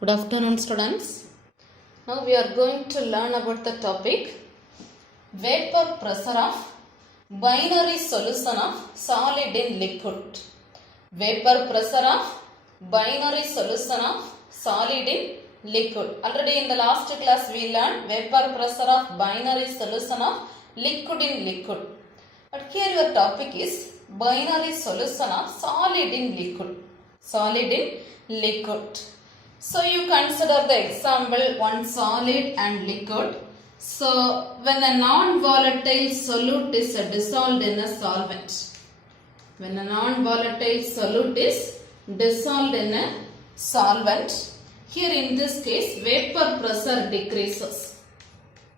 Good afternoon, students. Now we are going to learn about the topic vapor pressure of binary solution of solid in liquid. Vapor pressure of binary solution of solid in liquid. Already in the last class we learned vapor pressure of binary solution of liquid in liquid. But here your topic is binary solution of solid in liquid. Solid in liquid. So you consider the example one solid and liquid. So when a non-volatile solute is dissolved in a solvent. When a non-volatile solute is dissolved in a solvent. Here in this case vapor pressure decreases.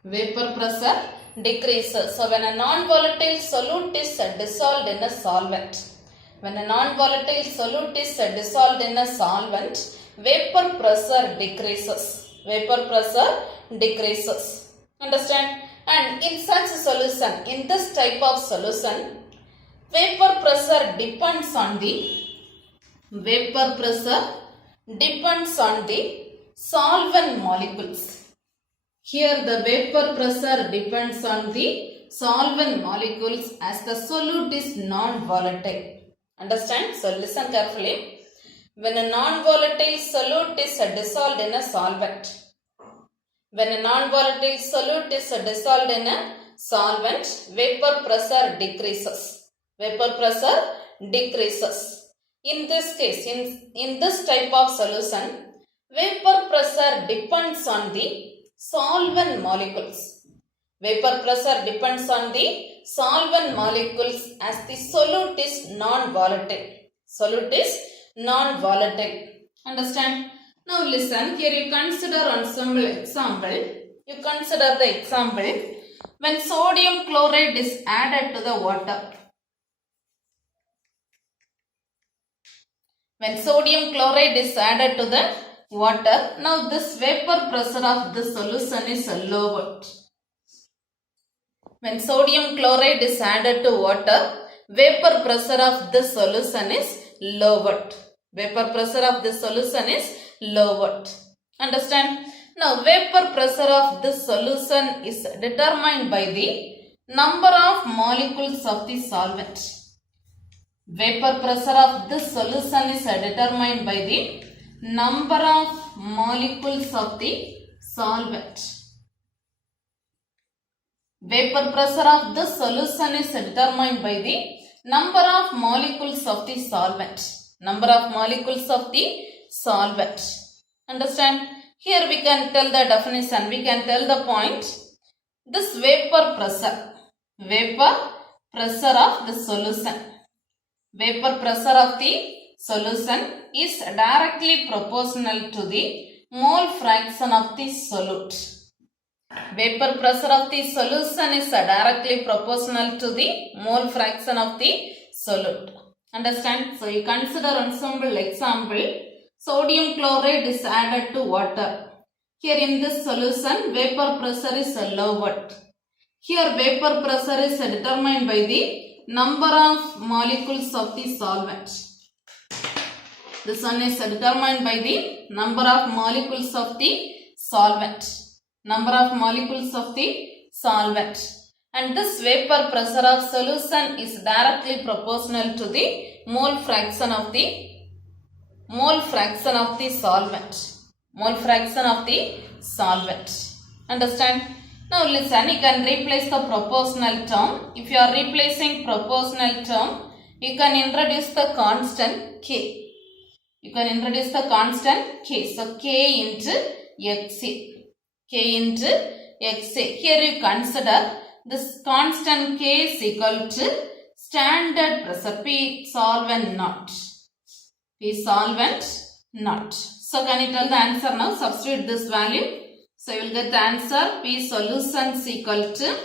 Vapor pressure decreases. So when a non-volatile solute is dissolved in a solvent. When a non-volatile solute is dissolved in a solvent, vapor pressure decreases. Vapor pressure decreases. Understand? And in such solution, in this type of solution, vapor pressure depends on the solvent molecules. Here the vapor pressure depends on the solvent molecules as the solute is non-volatile. Understand? So listen carefully. When a non-volatile solute is dissolved in a solvent. When a non-volatile solute is dissolved in a solvent, vapor pressure decreases. Vapor pressure decreases. In this case, in this type of solution, vapor pressure depends on the solvent molecules. Vapor pressure depends on the solvent molecules as the solute is non-volatile. Solute is non-volatile. Understand? Now listen, here you consider on simple example. You consider the example when sodium chloride is added to the water. When sodium chloride is added to the water, now this vapor pressure of the solution is lowered. When sodium chloride is added to water, vapor pressure of the solution is lowered. Vapor pressure of the solution is lowered. Understand? Now vapor pressure of this solution is determined by the number of molecules of the solvent. Vapor pressure of this solution is determined by the number of molecules of the solvent. Vapor pressure of this solution is determined by the number of molecules of the solvent. Number of molecules of the solvent. Understand? Here we can tell the definition. We can tell the point. This vapor pressure of the solution. Vapor pressure of the solution is directly proportional to the mole fraction of the solute. Vapor pressure of the solution is directly proportional to the mole fraction of the solute. Understand? So you consider one simple example. Sodium chloride is added to water. Here in this solution, vapor pressure is lowered. Here vapor pressure is determined by the number of molecules of the solvent. This one is determined by the number of molecules of the solvent. Number of molecules of the solvent. And this vapor pressure of solution is directly proportional to the mole fraction of the solvent. Mole fraction of the solvent. Understand? Now listen, you can replace the proportional term. If you are replacing proportional term, you can introduce the constant K. You can introduce the constant K. So K into XA. K into XA. Here you consider this constant K is equal to standard pressure P solvent naught. P solvent naught. So can you tell the answer now? Substitute this value. So you will get the answer P solution is equal to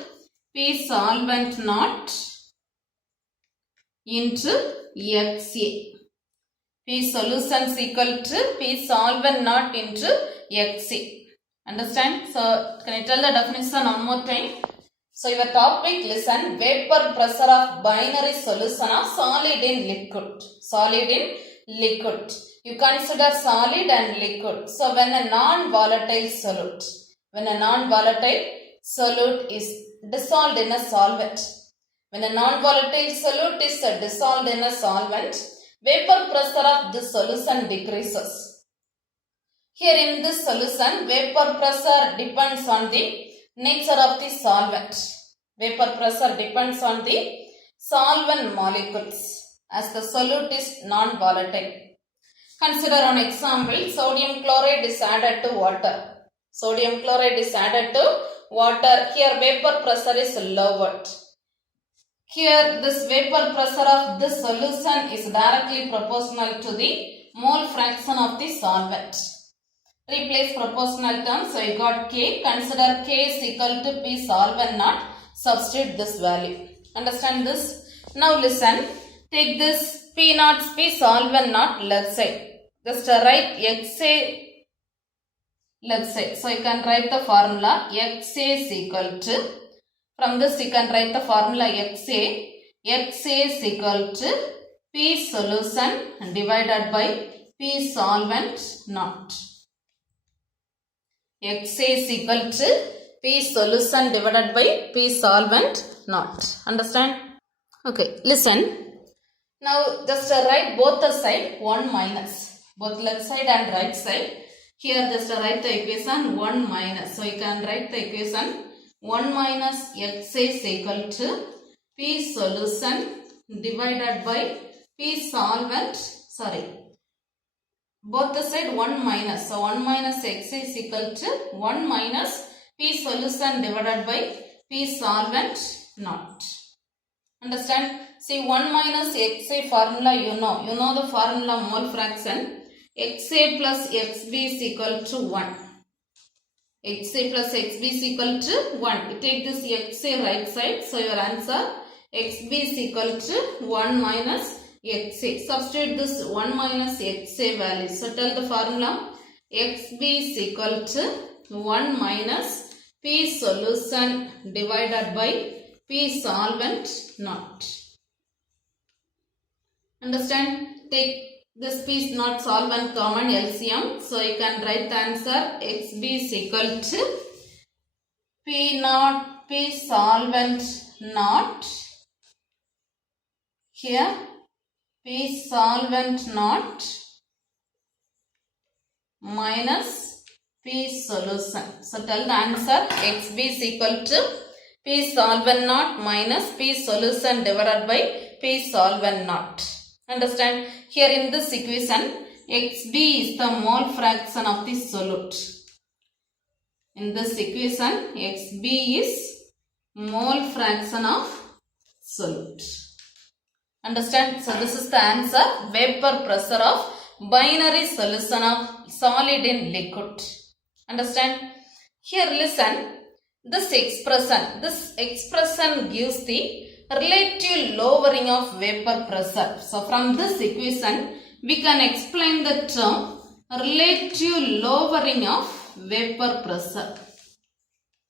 P solvent naught into XA. P solution is equal to P solvent naught into XA. Understand? So can you tell the definition one more time? So your topic, listen, vapor pressure of binary solution of solid in liquid. Solid in liquid. You consider solid and liquid. So when a non-volatile solute is dissolved in a solvent, when a non-volatile solute is dissolved in a solvent, vapor pressure of this solution decreases. Here in this solution, vapor pressure depends on the nature of the solvent. Vapor pressure depends on the solvent molecules as the solute is non-volatile. Consider an example. Sodium chloride is added to water. Sodium chloride is added to water. Here vapor pressure is lowered. Here this vapor pressure of this solution is directly proportional to the mole fraction of the solvent. Replace proportional terms. So you got K. Consider K is equal to P solvent naught. Substitute this value. Understand this? Now listen. Take this P naught P solvent naught left side. Just write XA left side. So you can write the formula XA is equal to, from this you can write the formula XA is equal to P solution divided by P solvent naught. XA is equal to P solution divided by P solvent naught. Understand? Okay, listen. Now just write both the side 1 minus. Both left side and right side. Here just write the equation 1 minus. So you can write the equation 1 minus XA is equal to P solution divided by P solvent. Both the side 1 minus. So 1 minus XA is equal to 1 minus P solution divided by P solvent naught. Understand? See 1 minus XA formula you know. You know the formula mole fraction. XA plus XB is equal to 1. XA plus XB is equal to 1. You take this XA right side. So your answer XB is equal to 1 minus XA. Substitute this 1 minus XA value. So tell the formula XB is equal to 1 minus P solution divided by P solvent naught. Understand? Take this P is not solvent common LCM. So you can write the answer XB is equal to P naught P solvent naught. Here P solvent naught minus P solution. So tell the answer XB is equal to P solvent naught minus P solution divided by P solvent naught. Understand? Here in this equation, XB is the mole fraction of the solute. In this equation, XB is mole fraction of solute. Understand? So this is the answer. Vapor pressure of binary solution of solid in liquid. Understand? Here listen. This expression gives the relative lowering of vapor pressure. So from this equation, we can explain the term relative lowering of vapor pressure.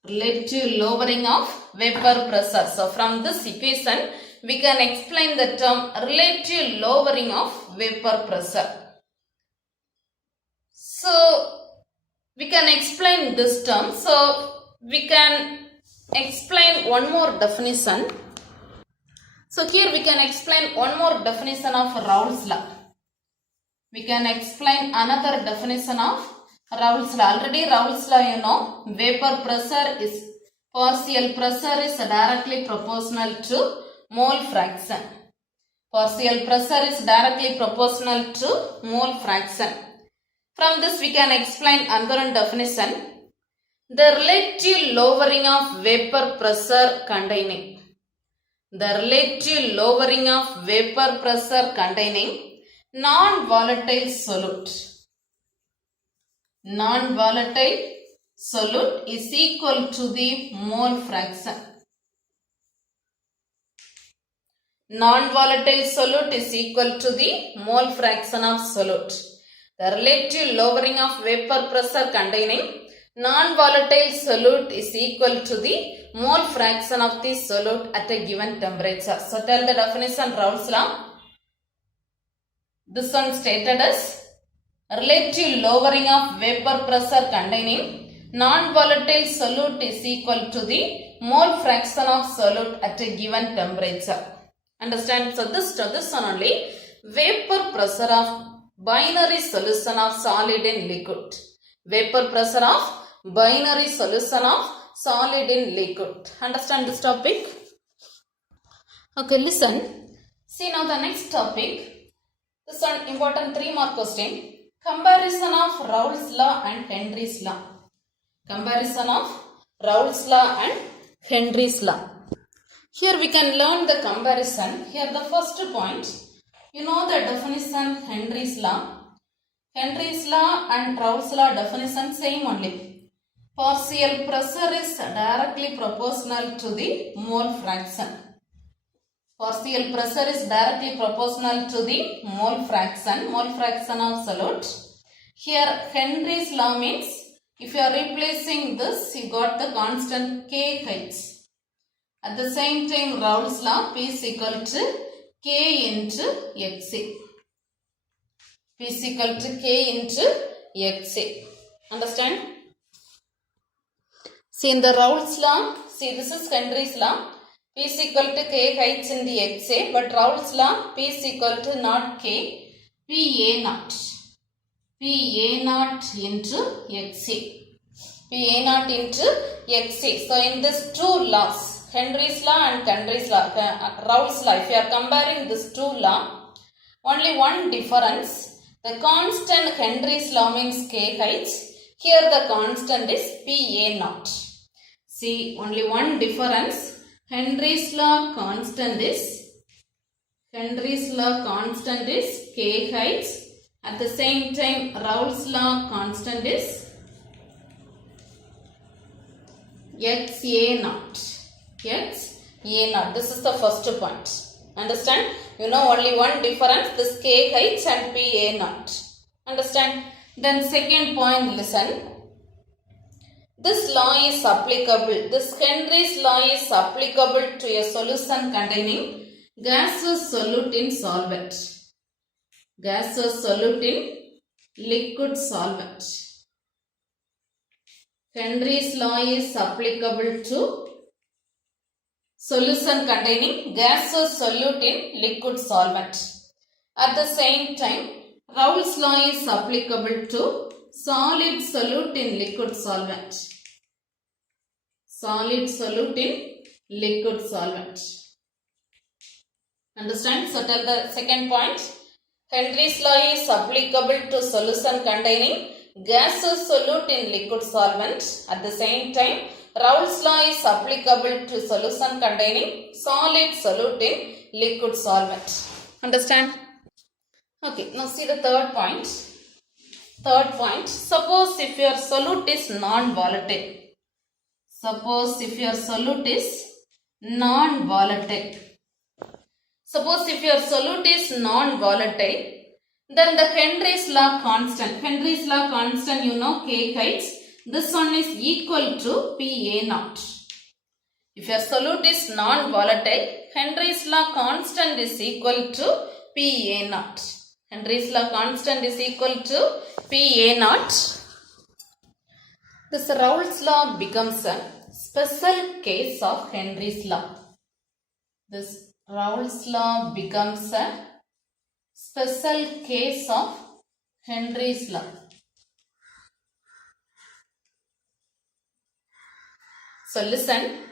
Relative lowering of vapor pressure. So from this equation, we can explain the term relative lowering of vapor pressure. So we can explain this term. So we can explain one more definition. So here we can explain one more definition of Raoult's law. We can explain another definition of Raoult's law. Already Raoult's law you know, vapor pressure is, partial pressure is directly proportional to mole fraction. Partial pressure is directly proportional to mole fraction. From this we can explain another definition. The relative lowering of vapor pressure containing. The relative lowering of vapor pressure containing non-volatile solute. Non-volatile solute is equal to the mole fraction. Non-volatile solute is equal to the mole fraction of solute. The relative lowering of vapor pressure containing non-volatile solute is equal to the mole fraction of the solute at a given temperature. So tell the definition Raoult's law. This one stated as relative lowering of vapor pressure containing non-volatile solute is equal to the mole fraction of solute at a given temperature. Understand? So this one only, vapor pressure of binary solution of solid in liquid. Vapor pressure of binary solution of solid in liquid. Understand this topic? Okay, listen. See now the next topic. This one important 3-mark question. Comparison of Raoult's law and Henry's law. Comparison of Raoult's law and Henry's law. Here we can learn the comparison. Here the first point. You know the definition Henry's law. Henry's law and Raoult's law definition same only. Partial pressure is directly proportional to the mole fraction. Partial pressure is directly proportional to the mole fraction of solute. Here Henry's law means if you are replacing this, you got the constant KH. At the same time Raoult's law, P is equal to K into XA. P is equal to K into XA. Understand? See in the Raoult's law, see this is Henry's law. P is equal to KH in the XA, but Raoult's law, P is equal to not K, PA naught. PA naught into XA. PA naught into XA. So in these two laws, Henry's law and Raoult's law, if you are comparing these two law, only one difference. The constant Henry's law means KH. Here the constant is PA naught. See, only one difference. Henry's law constant is KH. At the same time, Raoult's law constant is XA naught. XA naught. This is the first point. Understand? You know only one difference, this KH and PA naught. Understand? Then second point, listen. This law is applicable. This Henry's law is applicable to a solution containing gaseous solute in solvent. Gaseous solute in liquid solvent. Henry's law is applicable to solution containing gaseous solute in liquid solvent. At the same time, Raoult's law is applicable to solid solute in liquid solvent. Solid solute in liquid solvent. Understand? So tell the second point. Henry's law is applicable to solution containing gaseous solute in liquid solvent. At the same time, Raoult's law is applicable to solution containing solid solute in liquid solvent. Understand? Okay, now see the third point. Third point, suppose if your solute is non-volatile. Suppose if your solute is non-volatile. Suppose if your solute is non-volatile, then the Henry's law constant. Henry's law constant, you know, KH. This one is equal to PA naught. If your solute is non-volatile, Henry's law constant is equal to PA naught. Henry's law constant is equal to PA naught. This Raoult's law becomes a special case of Henry's law. This Raoult's law becomes a special case of Henry's law. So listen,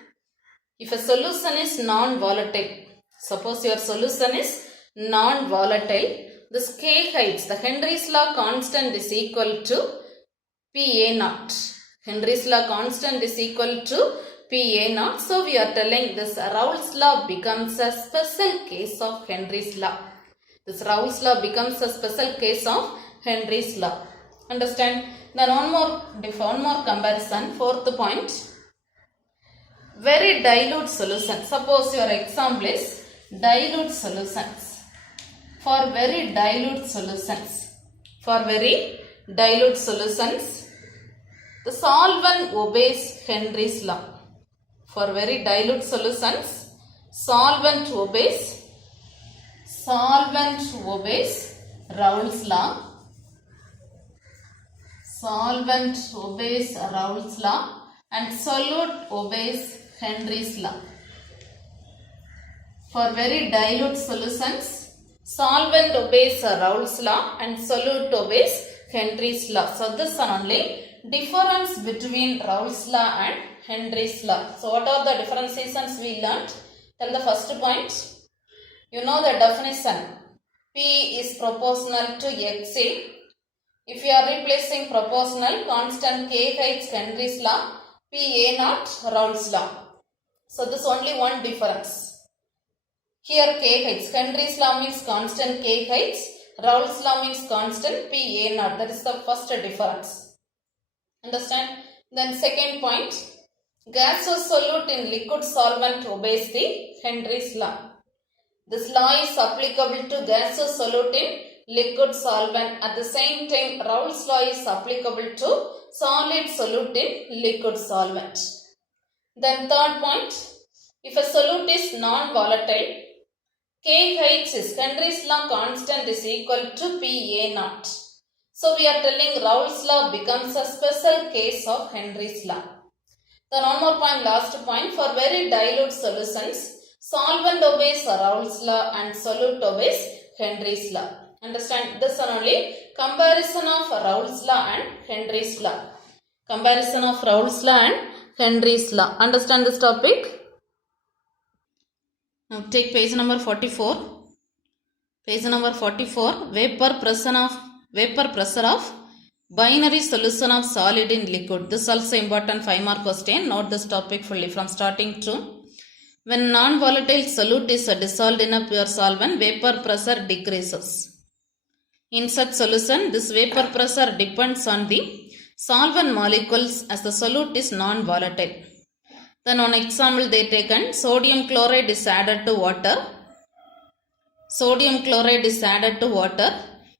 if a solution is non-volatile, suppose your solution is non-volatile, this KH, the Henry's law constant is equal to PA naught. Henry's law constant is equal to PA naught. So we are telling this Raoult's law becomes a special case of Henry's law. This Raoult's law becomes a special case of Henry's law. Understand? Then one more comparison. Fourth point. Very dilute solution. Suppose your example is dilute solutions. For very dilute solutions. The solvent obeys Henry's law. For very dilute solutions, solvent obeys Raoult's law. solvent obeys Raoult's law and solute obeys Henry's law. For very dilute solutions, solvent obeys Raoult's law and solute obeys Henry's law. So this is only difference between Raoult's law and Henry's law. So what are the differentiations we learnt? Tell the first point. You know the definition. P is proportional to XA. If you are replacing proportional constant KH Henry's law, PA not Raoult's law. So this is only one difference. Here KH, Henry's law means constant KH, Raoult's law means constant PA naught. That is the first difference. Understand? Then second point, gaseous solute in liquid solvent obeys the Henry's law. This law is applicable to gaseous solute in liquid solvent. At the same time, Raoult's law is applicable to solid solute in liquid solvent. Then third point, if a solute is non-volatile, KH is Henry's law constant is equal to PA naught. So we are telling Raoult's law becomes a special case of Henry's law. Then one more point, last point, for very dilute solutions, solvent obeys Raoult's law and solute obeys Henry's law. Understand? This is only comparison of Raoult's law and Henry's law. Comparison of Raoult's law and Henry's law. Understand this topic? Now take page number 44. Page number 44. Vapor pressure of binary solution of solid in liquid. This is also important 5-mark question. Note this topic fully from starting to. When non-volatile solute is dissolved in a pure solvent, vapor pressure decreases. In such solution, this vapor pressure depends on the solvent molecules as the solute is non-volatile. Then one example they taken, sodium chloride is added to water. Sodium chloride is added to water.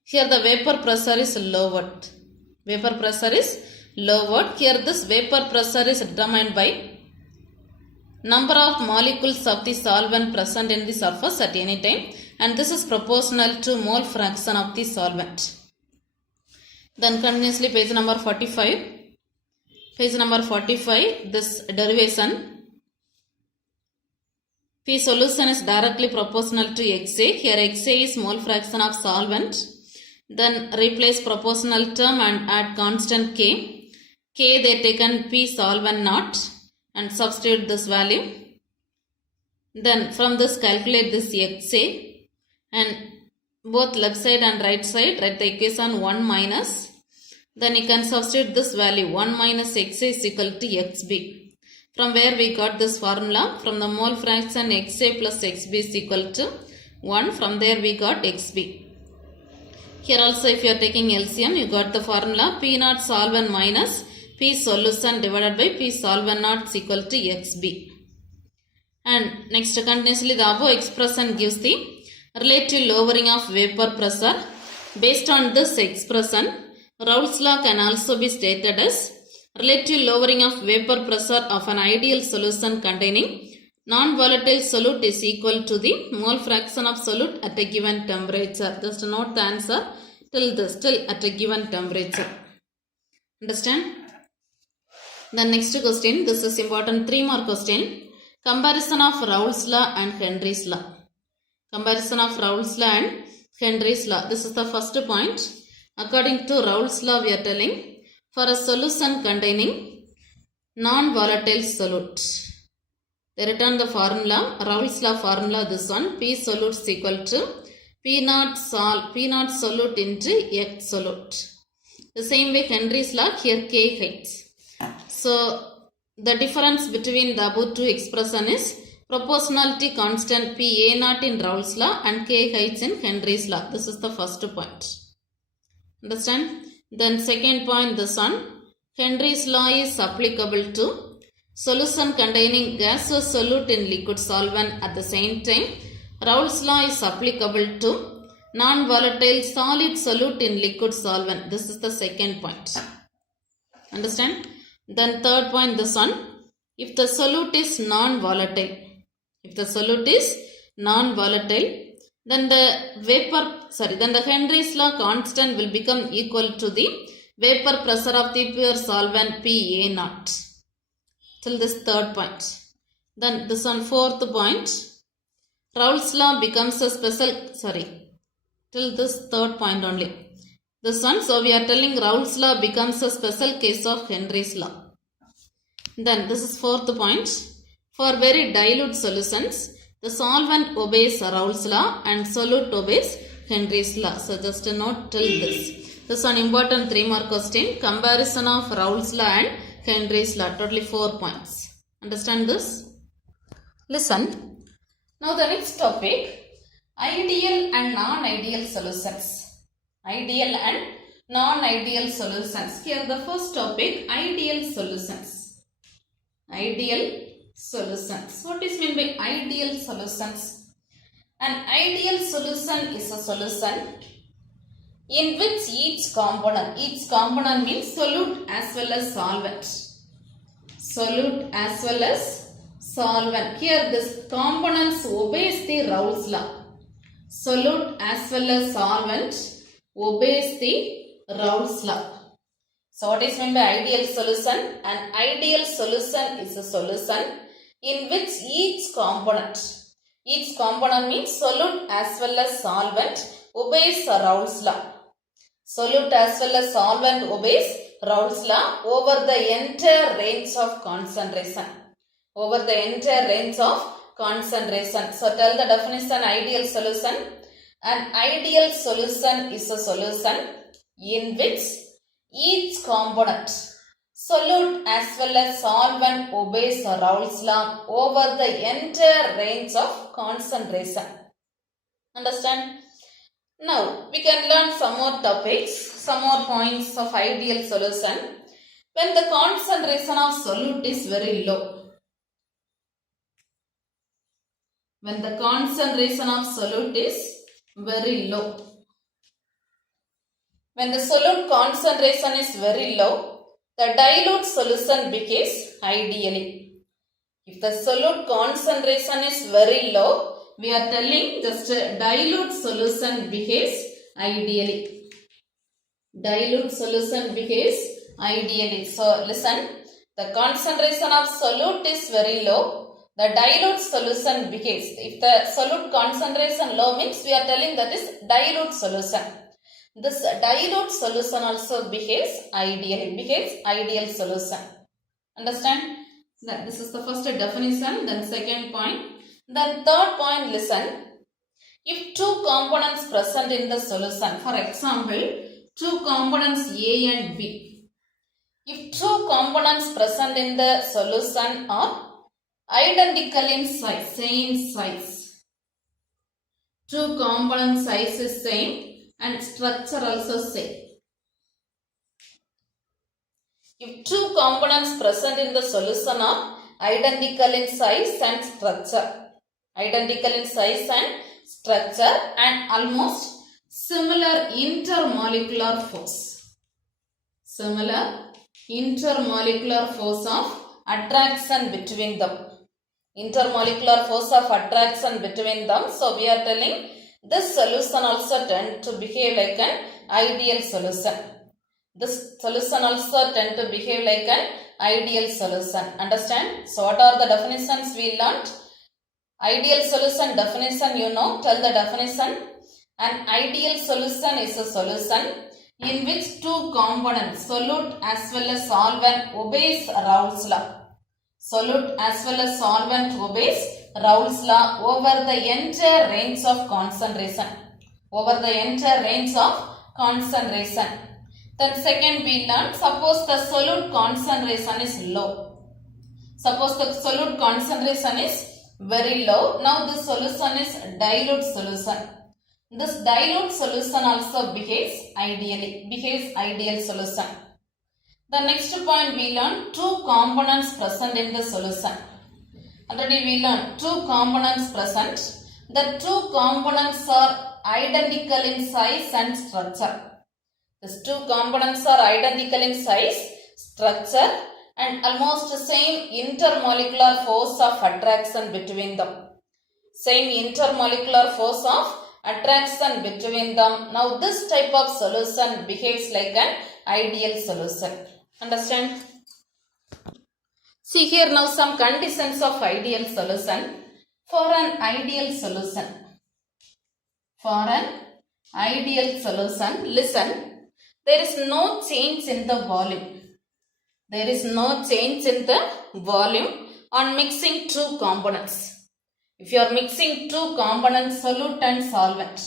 Here the vapor pressure is lowered. Vapor pressure is lowered. Here this vapor pressure is determined by number of molecules of the solvent present in the surface at any time, and this is proportional to mole fraction of the solvent. Then continuously page number 45. Page number 45, this derivation. P solution is directly proportional to XA. Here XA is mole fraction of solvent. Then replace proportional term and add constant K. K they taken P solvent naught and substitute this value. Then from this calculate this XA and both left side and right side write the equation 1 minus. Then you can substitute this value 1 minus XA is equal to XB. From where we got this formula? From the mole fraction XA plus XB is equal to 1. From there we got XB. Here also if you are taking LCM, you got the formula P naught solvent minus P solution divided by P solvent naught is equal to XB. And next continuously the above expression gives the relative lowering of vapor pressure. Based on this expression, Raoult's law can also be stated as relative lowering of vapor pressure of an ideal solution containing non-volatile solute is equal to the mole fraction of solute at a given temperature. Just note the answer till this, till at a given temperature. Understand? The next question, this is important 3-mark question. Comparison of Raoult's law and Henry's law. Comparison of Raoult's law and Henry's law. This is the first point. According to Raoult's law, we are telling for a solution containing non-volatile solute. They return the formula, Raoult's law formula, this one, P solute is equal to P naught solute into X solute. The same way Henry's law, here KH. So the difference between the above two expression is proportionality constant PA naught in Raoult's law and KH in Henry's law. This is the first point. Understand? Then second point, this one, Henry's law is applicable to solution containing gaseous solute in liquid solvent. At the same time, Raoult's law is applicable to non-volatile solid solute in liquid solvent. This is the second point. Understand? Then third point, this one, if the solute is non-volatile, then the Henry's law constant will become equal to the Vapor pressure of the pure solvent PA naught. Till this third point. Then this one fourth point. Raoult's law becomes a special, till this third point only. This one, so we are telling Raoult's law becomes a special case of Henry's law. Then this is fourth point. For very dilute solutions, the solvent obeys Raoult's law and solute obeys Henry's law. So just a note till this. This one important 3-mark question. Comparison of Raoult's law and Henry's law. Totally 4 points. Understand this? Listen. Now the next topic. Ideal and non-ideal solutions. Ideal and non-ideal solutions. Here the first topic. Ideal solutions. Ideal solutions. What is meant by ideal solutions? An ideal solution is a solution in which each component means solute as well as solvent. Solute as well as solvent. Here this components obeys the Raoult's law. Solute as well as solvent obeys the Raoult's law. So what is meant by ideal solution? An ideal solution is a solution in which each component means solute as well as solvent obeys Raoult's law. Solute as well as solvent obeys Raoult's law over the entire range of concentration. Over the entire range of concentration. So tell the definition ideal solution. An ideal solution is a solution in which each component, solute as well as solvent obeys Raoult's law over the entire range of concentration. Understand? Now, we can learn some more topics, some more points of ideal solution. When the concentration of solute is very low. When the concentration of solute is very low. When the solute concentration is very low, the dilute solution behaves ideally. If the solute concentration is very low, we are telling just dilute solution behaves ideally. Dilute solution behaves ideally. So listen, the concentration of solute is very low. The dilute solution behaves. If the solute concentration low means we are telling that is dilute solution. This dilute solution also behaves ideally. Behaves ideal solution. Understand? Then this is the first definition. Then second point. Then third point, listen. If two components present in the solution, for example, two components A and B. If two components present in the solution are identical in size, same size. Two component size is same and structure also same. If two components present in the solution are identical in size and structure. Identical in size and structure and almost similar intermolecular force. Similar intermolecular force of attraction between them. Intermolecular force of attraction between them. So we are telling this solution also tend to behave like an ideal solution. This solution also tend to behave like an ideal solution. Understand? So what are the definitions we learnt? Ideal solution definition you know. Tell the definition. An ideal solution is a solution in which two components, solute as well as solvent, obeys Raoult's law. Solute as well as solvent obeys Raoult's law over the entire range of concentration. Over the entire range of concentration. Then second we learn, suppose the solute concentration is low. Suppose the solute concentration is very low. Now this solution is dilute solution. This dilute solution also behaves ideally. Behaves ideal solution. The next point we learn, two components present in the solution. Already we learned two components present. The two components are identical in size and structure. These two components are identical in size, structure and almost same intermolecular force of attraction between them. Same intermolecular force of attraction between them. Now this type of solution behaves like an ideal solution. Understand? See here now some conditions of ideal solution. For an ideal solution, listen, there is no change in the volume. There is no change in the volume on mixing two components. If you are mixing two components, solute and solvent.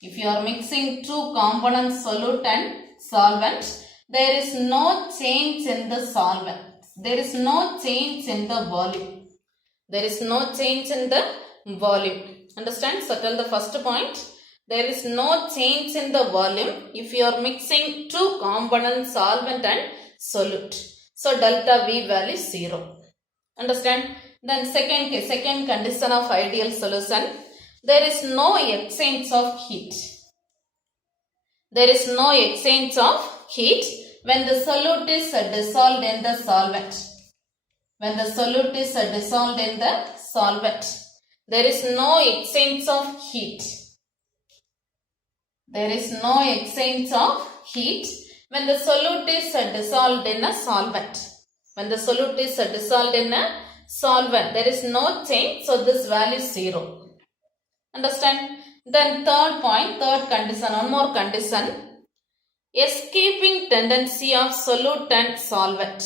If you are mixing two components, solute and solvent, there is no change in the solvent. There is no change in the volume. There is no change in the volume. Understand? So tell the first point. There is no change in the volume if you are mixing two components, solvent and solute. So delta V value is 0. Understand? Then second case, second condition of ideal solution. There is no exchange of heat. There is no exchange of heat when the solute is dissolved in the solvent. When the solute is dissolved in the solvent, there is no exchange of heat. There is no exchange of heat when the solute is dissolved in a solvent. When the solute is dissolved in a solvent, there is no change, so this value is 0. Understand? Then third point, third condition, one more condition. Escaping tendency of solute and solvent.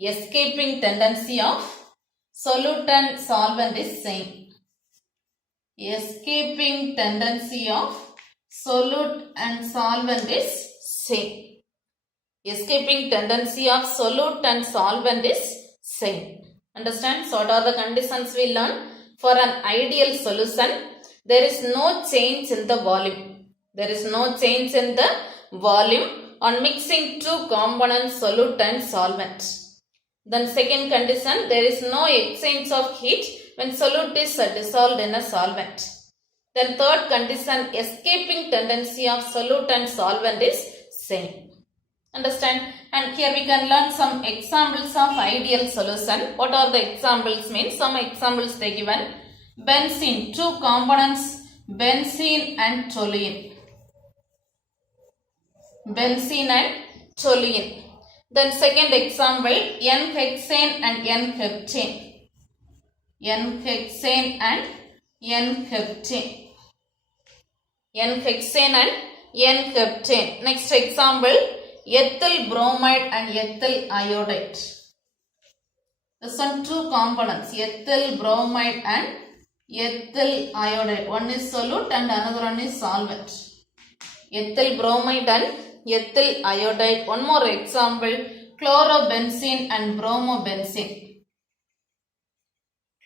Escaping tendency of solute and solvent is same. Escaping tendency of solute and solvent is same. Escaping tendency of solute and solvent is same. Understand? So what are the conditions we learn? For an ideal solution, there is no change in the volume. There is no change in the volume on mixing two components, solute and solvent. Then second condition, there is no exchange of heat when solute is dissolved in a solvent. Then third condition, escaping tendency of solute and solvent is same. Understand? And here we can learn some examples of ideal solution. What are the examples means? Some examples they given. Benzene, two components, benzene and toluene. Benzene and toluene. Then second example, N-hexane and N-heptane. N-hexane and N-heptane. N-hexane and N-heptane. Next example, ethyl bromide and ethyl iodide. This one two components, ethyl bromide and ethyl iodide. One is solute and another one is solvent. Ethyl bromide and ethyl iodide. One more example, chlorobenzene and bromobenzene.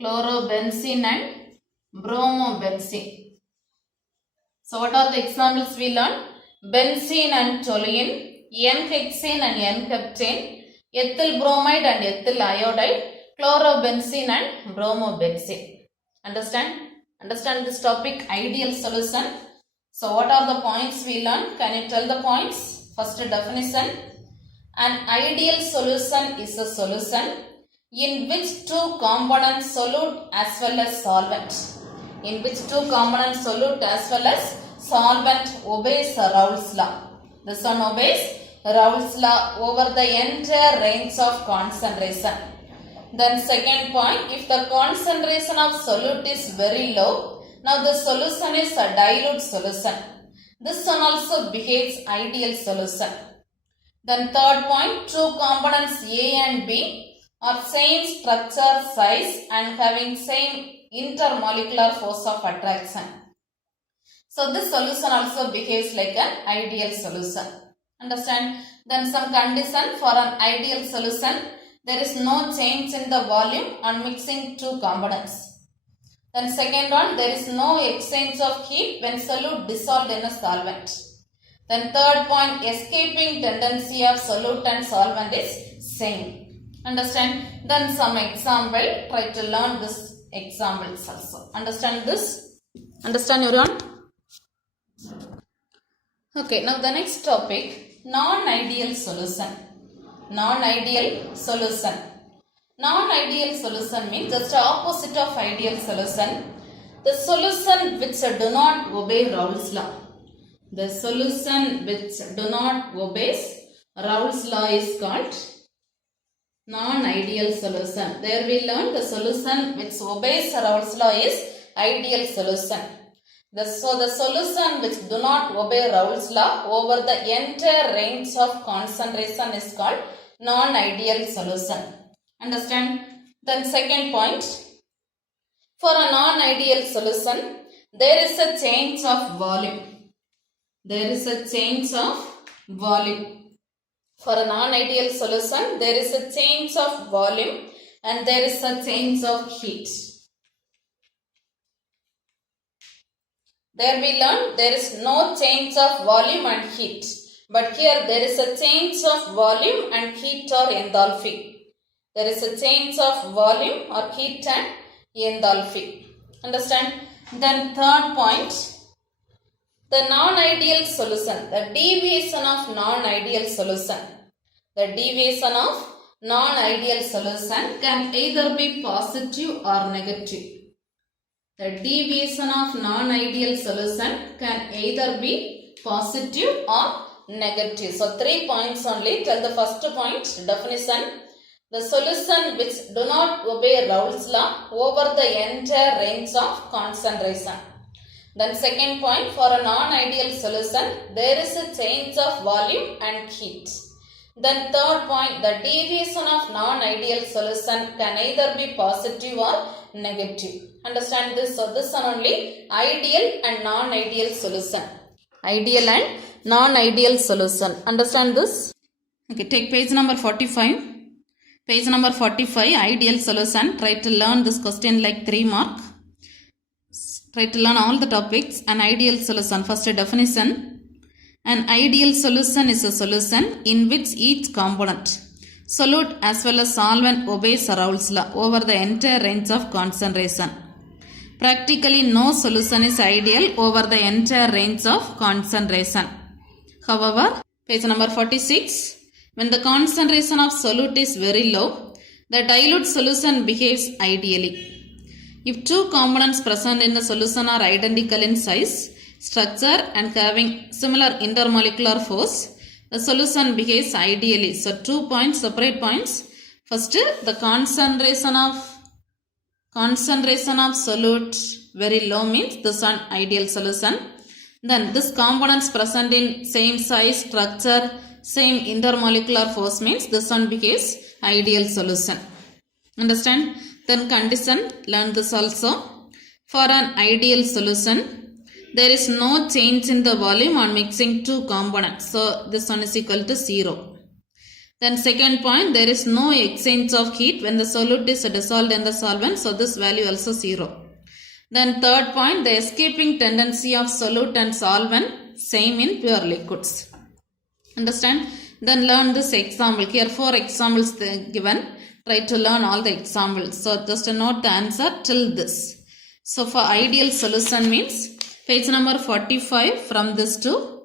Chlorobenzene and bromobenzene. So what are the examples we learned? Benzene and toluene, N-hexane and N-heptane, ethyl bromide and ethyl iodide, chlorobenzene and bromobenzene. Understand? Understand this topic, ideal solution. So what are the points we learned? Can you tell the points? First definition. An ideal solution is a solution in which two components, solute as well as solvent. In which two components, solute as well as solvent obeys Raoult's law. This one obeys Raoult's law over the entire range of concentration. Then second point, if the concentration of solute is very low, now the solution is a dilute solution. This one also behaves ideal solution. Then third point, two components A and B are same structure, size and having same intermolecular force of attraction. So this solution also behaves like an ideal solution. Understand? Then some condition for an ideal solution, there is no change in the volume on mixing two components. Then second one, there is no exchange of heat when solute dissolved in a solvent. Then third point, escaping tendency of solute and solvent is same. Understand? Then some example, try to learn this examples also. Understand this? Understand everyone? Okay, now the next topic, non-ideal solution. Non-ideal solution. Non-ideal solution means just the opposite of ideal solution. The solution which do not obey Raoult's law. The solution which do not obeys Raoult's law is called non-ideal solution. There we learn the solution which obeys Raoult's law is ideal solution. So the solution which do not obey Raoult's law over the entire range of concentration is called non-ideal solution. Understand? Then second point, for a non-ideal solution, there is a change of volume. There is a change of volume. For a non-ideal solution, there is a change of volume and there is a change of heat. There we learn there is no change of volume and heat. But here there is a change of volume and heat or enthalpy. There is a change of volume or heat and enthalpy. Understand? Then third point, the non-ideal solution, the deviation of non-ideal solution. The deviation of non-ideal solution can either be positive or negative. The deviation of non-ideal solution can either be positive or negative. So 3 points only. Tell the first point, definition. The solution which do not obey Raoult's law over the entire range of concentration. Then second point, for a non-ideal solution, there is a change of volume and heat. Then third point, the deviation of non-ideal solution can either be positive or negative. Understand this? So this one only, ideal and non-ideal solution. Ideal and non-ideal solution. Understand this? Okay, take page number 45. Page number 45, ideal solution. Try to learn this question like 3 mark. Try to learn all the topics. An ideal solution. First, a definition. An ideal solution is a solution in which each component, solute as well as solvent, obeys Raoult's law over the entire range of concentration. Practically no solution is ideal over the entire range of concentration. However, page number 46, when the concentration of solute is very low, the dilute solution behaves ideally. If two components present in the solution are identical in size, structure and having similar intermolecular force, the solution behaves ideally. So 2 points, separate points. First, the concentration of solute very low means this one ideal solution. Then this components present in same size, structure, same intermolecular force means this one behaves ideal solution. Understand? Then condition, learn this also. For an ideal solution, there is no change in the volume on mixing two components. So this one is equal to 0. Then second point, there is no exchange of heat when the solute is dissolved in the solvent. So this value also 0. Then third point, the escaping tendency of solute and solvent same in pure liquids. Understand? Then learn this example. Here 4 examples given. Try to learn all the examples. So just note the answer till this. So for ideal solution means page number 45 from this to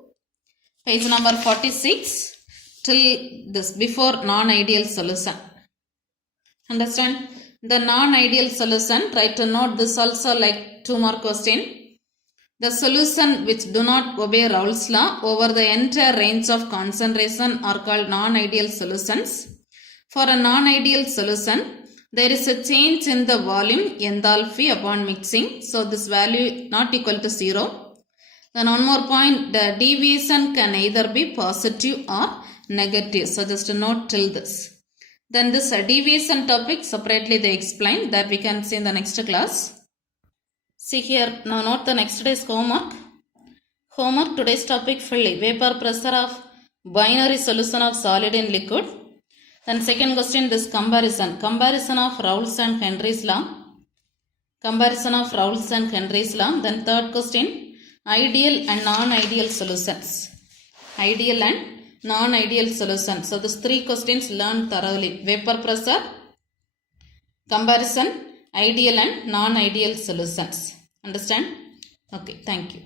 page number 46 till this, before non-ideal solution. Understand? The non-ideal solution, try to note this also like 2 more question. The solution which do not obey Raoult's law over the entire range of concentration are called non-ideal solutions. For a non-ideal solution, there is a change in the volume enthalpy upon mixing. So this value not equal to 0. Then one more point, the deviation can either be positive or negative. So just note till this. Then this deviation topic separately they explain, that we can see in the next class. See here, now note the next day's homework. Homework, today's topic fully, vapor pressure of binary solution of solid in liquid. Then second question, this comparison of Raoult's and Henry's law. Comparison of Raoult's and Henry's law. Then third question, ideal and non-ideal solutions. Ideal and non-ideal solutions. So these 3 questions learn thoroughly. Vapor pressure, comparison, ideal and non-ideal solutions. Understand? Okay, thank you.